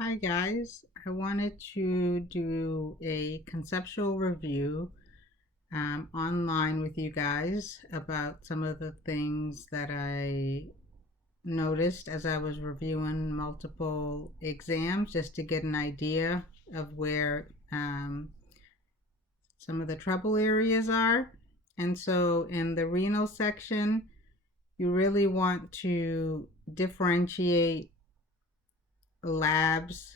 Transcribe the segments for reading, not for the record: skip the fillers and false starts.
Hi guys, I wanted to do a conceptual review online with you guys about some of the things that I noticed as I was reviewing multiple exams just to get an idea of where some of the trouble areas are. And so in the renal section, you really want to differentiate labs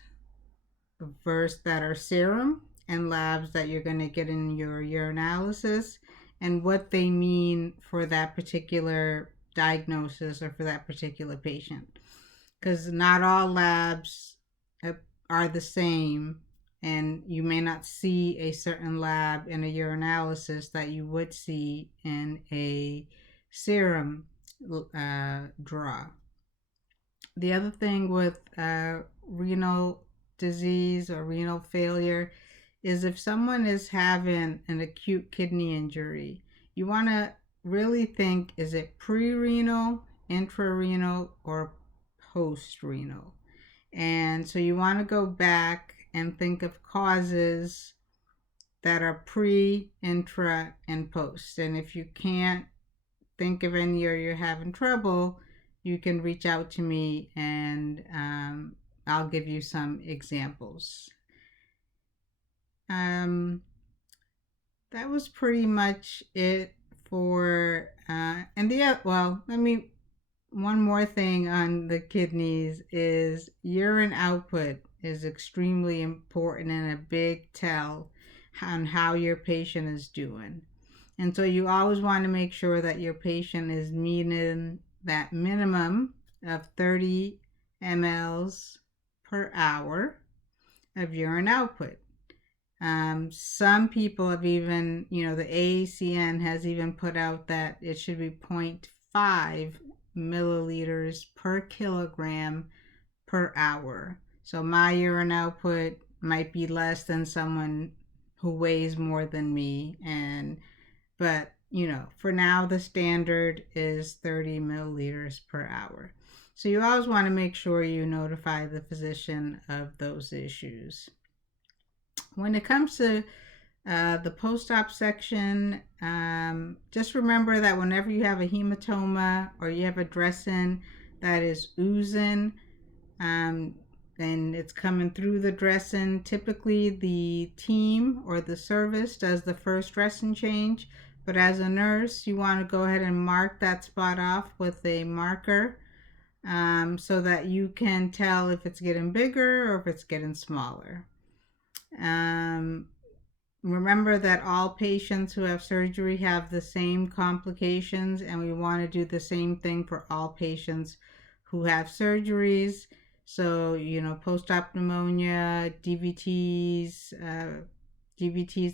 verse that are serum and labs that you're going to get in your urinalysis and what they mean for that particular diagnosis or for that particular patient. Because not all labs are the same, and you may not see a certain lab in a urinalysis that you would see in a serum draw. The other thing with renal disease or renal failure is if someone is having an acute kidney injury, you want to really think, is it pre-renal, intra-renal, or post-renal? And so you want to go back and think of causes that are pre, intra, and post. And if you can't think of any or you're having trouble, you can reach out to me and I'll give you some examples. Um, that was pretty much it for, let me, one more thing on the kidneys is urine output is extremely important and a big tell on how your patient is doing. And so you always want to make sure that your patient is meeting that minimum of 30 mLs per hour of urine output. Some people have even, the AACN has even put out that it should be 0.5 milliliters per kilogram per hour. So my urine output might be less than someone who weighs more than me, but for now the standard is 30 milliliters per hour. So you always want to make sure you notify the physician of those issues. When it comes to the post-op section, just remember that whenever you have a hematoma or you have a dressing that is oozing, and it's coming through the dressing, typically the team or the service does the first dressing change. But as a nurse, you want to go ahead and mark that spot off with a marker, so that you can tell if it's getting bigger or if it's getting smaller. Um, Remember that all patients who have surgery have the same complications, and we want to do the same thing for all patients who have surgeries. So, post-op pneumonia, DVTs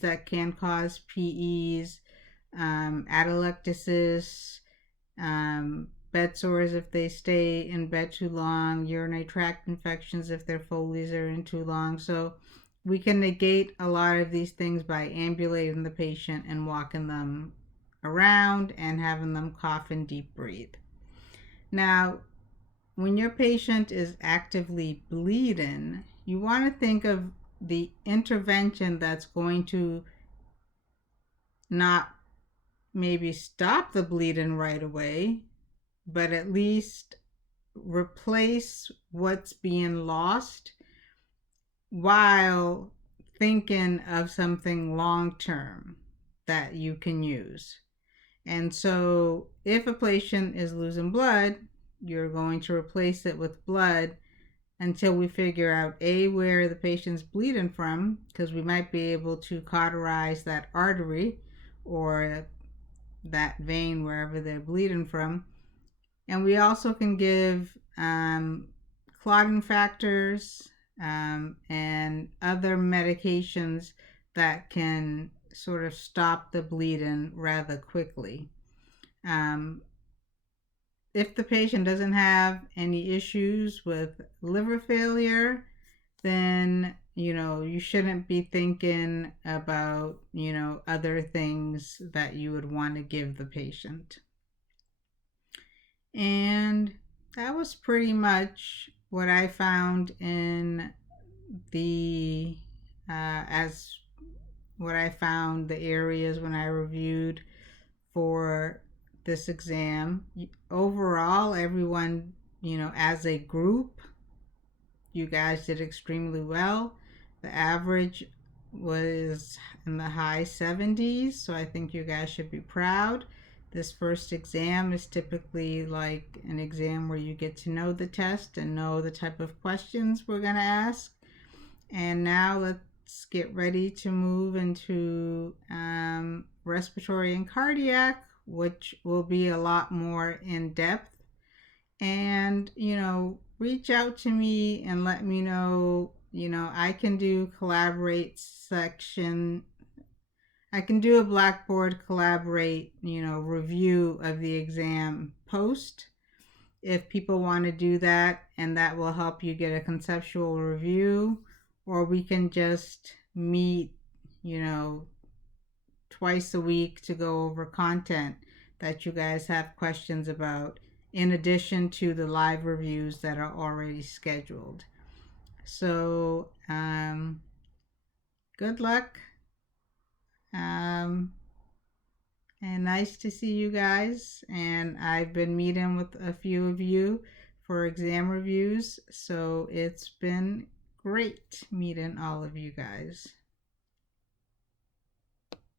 that can cause PEs, atelectasis, bed sores if they stay in bed too long, urinary tract infections if their Foleys are in too long. So we can negate a lot of these things by ambulating the patient and walking them around and having them cough and deep breathe. Now, when your patient is actively bleeding, you want to think of the intervention that's going to not maybe stop the bleeding right away, but at least replace what's being lost while thinking of something long term that you can use. And so, if a patient is losing blood, you're going to replace it with blood until we figure out where the patient's bleeding from, because we might be able to cauterize that artery or that vein wherever they're bleeding from. And we also can give clotting factors and other medications that can sort of stop the bleeding rather quickly. If the patient doesn't have any issues with liver failure, then you shouldn't be thinking about other things that you would want to give the patient. And that was pretty much what I found in the as what I found the areas when I reviewed for this exam. Overall, everyone, as a group, you guys did extremely well. The average was in the high 70s, so I think you guys should be proud. This first exam is typically like an exam where you get to know the test and know the type of questions we're going to ask. And now let's get ready to move into respiratory and cardiac, which will be a lot more in depth. And, reach out to me and let me know. I can do collaborate section. I can do a Blackboard collaborate, review of the exam post if people want to do that, and that will help you get a conceptual review. Or we can just meet, you know, twice a week to go over content that you guys have questions about, in addition to the live reviews that are already scheduled. So, good luck. Um, and nice to see you guys. And I've been meeting with a few of you for exam reviews, so it's been great meeting all of you guys.